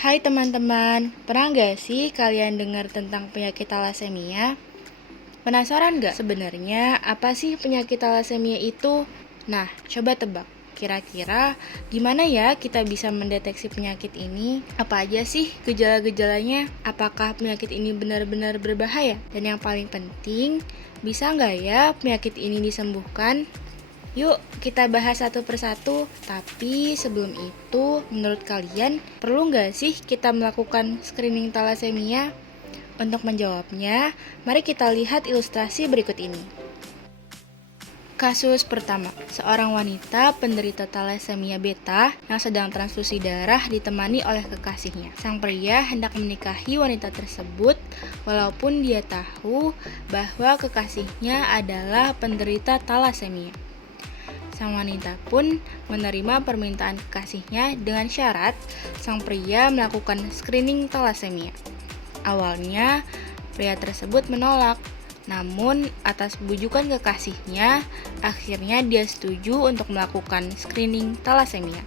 Hai teman-teman, pernah nggak sih kalian dengar tentang penyakit talasemia? Penasaran nggak sebenarnya apa sih penyakit talasemia itu? Nah, coba tebak. Kira-kira gimana ya kita bisa mendeteksi penyakit ini? Apa aja sih gejala-gejalanya? Apakah penyakit ini benar-benar berbahaya? Dan yang paling penting, bisa nggak ya penyakit ini disembuhkan? Yuk, kita bahas satu persatu. Tapi sebelum itu, menurut kalian, perlu nggak sih kita melakukan screening talasemia? Untuk menjawabnya, mari kita lihat ilustrasi berikut ini. Kasus pertama, seorang wanita penderita talasemia beta yang sedang transfusi darah ditemani oleh kekasihnya. Sang pria hendak menikahi wanita tersebut walaupun dia tahu bahwa kekasihnya adalah penderita talasemia. Sang wanita pun menerima permintaan kekasihnya dengan syarat sang pria melakukan screening talasemia. Awalnya, pria tersebut menolak, namun atas bujukan kekasihnya, akhirnya dia setuju untuk melakukan screening talasemia.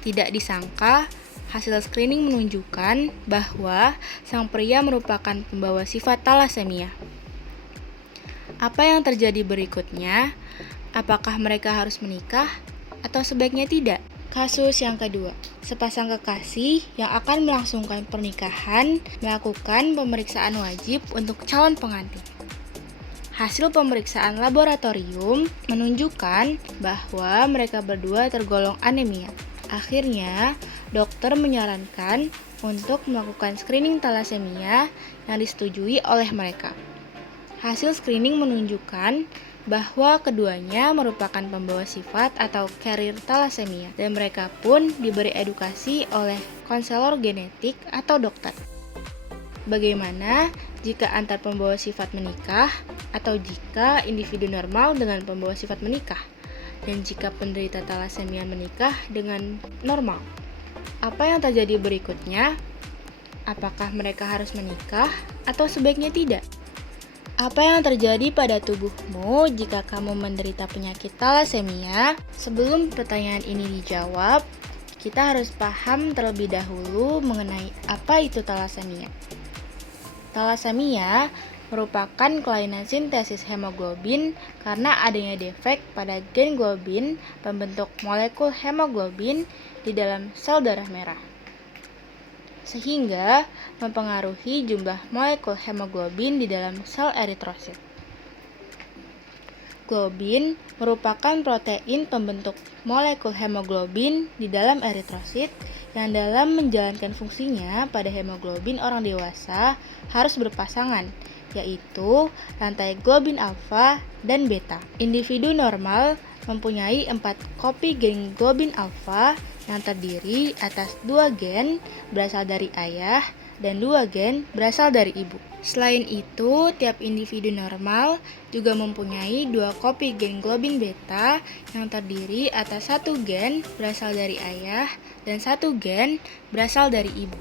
Tidak disangka, hasil screening menunjukkan bahwa sang pria merupakan pembawa sifat talasemia. Apa yang terjadi berikutnya? Apakah mereka harus menikah atau sebaiknya tidak? Kasus yang kedua, sepasang kekasih yang akan melangsungkan pernikahan melakukan pemeriksaan wajib untuk calon pengantin. Hasil pemeriksaan laboratorium menunjukkan bahwa mereka berdua tergolong anemia. Akhirnya, dokter menyarankan untuk melakukan screening talasemia yang disetujui oleh mereka. Hasil screening menunjukkan bahwa keduanya merupakan pembawa sifat atau carrier talasemia dan mereka pun diberi edukasi oleh konselor genetik atau dokter. Bagaimana jika antar pembawa sifat menikah atau jika individu normal dengan pembawa sifat menikah dan jika penderita talasemia menikah dengan normal? Apa yang terjadi berikutnya? Apakah mereka harus menikah atau sebaiknya tidak? Apa yang terjadi pada tubuhmu jika kamu menderita penyakit talasemia? Sebelum pertanyaan ini dijawab, kita harus paham terlebih dahulu mengenai apa itu talasemia. Talasemia merupakan kelainan sintesis hemoglobin karena adanya defek pada gen globin pembentuk molekul hemoglobin di dalam sel darah merah, sehingga mempengaruhi jumlah molekul hemoglobin di dalam sel eritrosit. Globin merupakan protein pembentuk molekul hemoglobin di dalam eritrosit yang dalam menjalankan fungsinya pada hemoglobin orang dewasa harus berpasangan, yaitu rantai globin alfa dan beta. Individu normal mempunyai 4 kopi gen globin alfa yang terdiri atas 2 gen berasal dari ayah dan 2 gen berasal dari ibu. Selain itu, tiap individu normal juga mempunyai 2 kopi gen globin beta yang terdiri atas 1 gen berasal dari ayah dan 1 gen berasal dari ibu.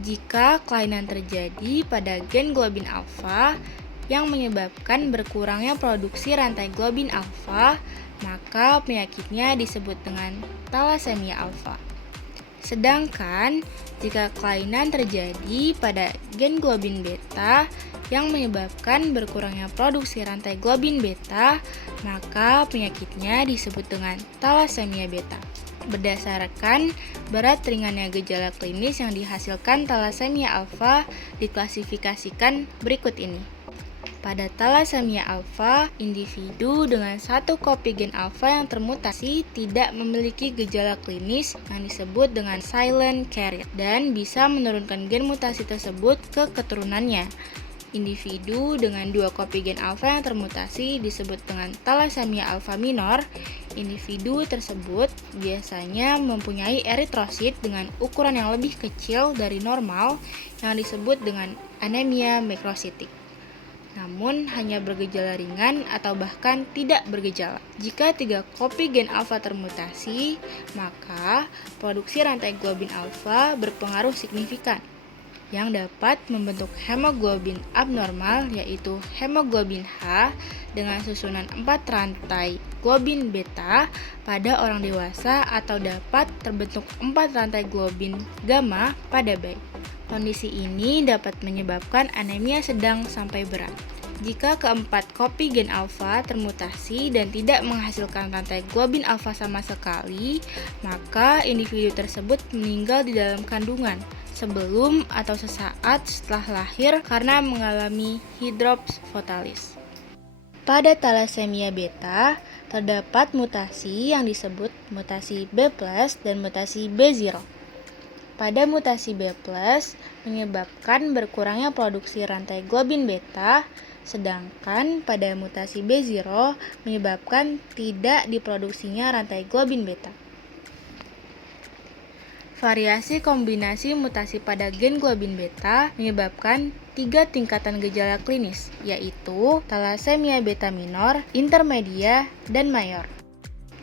Jika kelainan terjadi pada gen globin alfa yang menyebabkan berkurangnya produksi rantai globin alfa, maka penyakitnya disebut dengan talasemia alfa. Sedangkan jika kelainan terjadi pada gen globin beta yang menyebabkan berkurangnya produksi rantai globin beta, maka penyakitnya disebut dengan talasemia beta. Berdasarkan berat ringannya gejala klinis yang dihasilkan talasemia alfa diklasifikasikan berikut ini. Pada talasemia alfa, individu dengan 1 kopi gen alfa yang termutasi tidak memiliki gejala klinis yang disebut dengan silent carrier dan bisa menurunkan gen mutasi tersebut ke keturunannya. Individu dengan 2 kopi gen alfa yang termutasi disebut dengan talasemia alfa minor. Individu tersebut biasanya mempunyai eritrosit dengan ukuran yang lebih kecil dari normal yang disebut dengan anemia mikrositik, namun hanya bergejala ringan atau bahkan tidak bergejala. Jika 3 kopi gen alfa termutasi, maka produksi rantai globin alfa berpengaruh signifikan yang dapat membentuk hemoglobin abnormal, yaitu hemoglobin H dengan susunan 4 rantai globin beta pada orang dewasa atau dapat terbentuk 4 rantai globin gamma pada bayi. Kondisi ini dapat menyebabkan anemia sedang sampai berat. Jika keempat kopi gen alfa termutasi dan tidak menghasilkan rantai globin alfa sama sekali, maka individu tersebut meninggal di dalam kandungan sebelum atau sesaat setelah lahir karena mengalami hydrops fatalis. Pada thalassemia beta, terdapat mutasi yang disebut mutasi B+ dan mutasi B0. Pada mutasi B+ menyebabkan berkurangnya produksi rantai globin beta, sedangkan pada mutasi B0 menyebabkan tidak diproduksinya rantai globin beta. Variasi kombinasi mutasi pada gen globin beta menyebabkan 3 tingkatan gejala klinis, yaitu thalassemia beta minor, intermedia, dan mayor.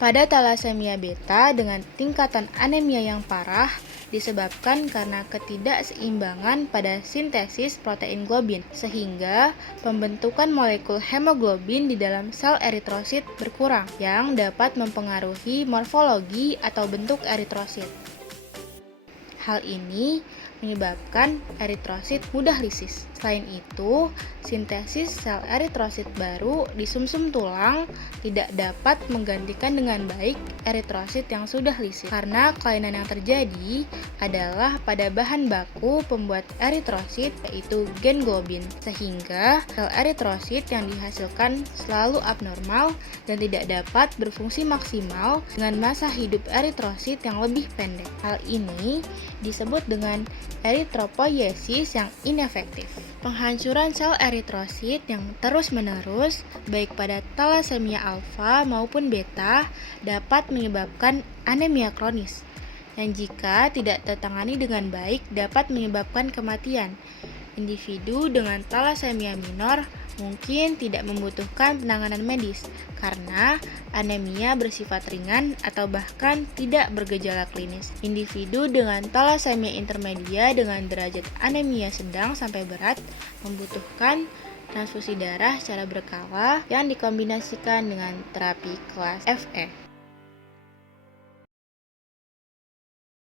Pada thalassemia beta dengan tingkatan anemia yang parah disebabkan karena ketidakseimbangan pada sintesis protein globin, sehingga pembentukan molekul hemoglobin di dalam sel eritrosit berkurang, yang dapat mempengaruhi morfologi atau bentuk eritrosit. Hal ini menyebabkan eritrosit mudah lisis. Selain itu, sintesis sel eritrosit baru di sumsum tulang tidak dapat menggantikan dengan baik eritrosit yang sudah lisis, karena kelainan yang terjadi adalah pada bahan baku pembuat eritrosit, yaitu gen globin, sehingga sel eritrosit yang dihasilkan selalu abnormal dan tidak dapat berfungsi maksimal dengan masa hidup eritrosit yang lebih pendek. Hal ini disebut dengan eritropoiesis yang inefektif. Penghancuran sel eritrosit yang terus-menerus, baik pada thalassemia alfa maupun beta, dapat menyebabkan anemia kronis, yang jika tidak tertangani dengan baik dapat menyebabkan kematian. Individu dengan thalassemia minor mungkin tidak membutuhkan penanganan medis karena anemia bersifat ringan atau bahkan tidak bergejala klinis. Individu dengan thalassemia intermedia dengan derajat anemia sedang sampai berat membutuhkan transfusi darah secara berkala yang dikombinasikan dengan terapi kelas Fe.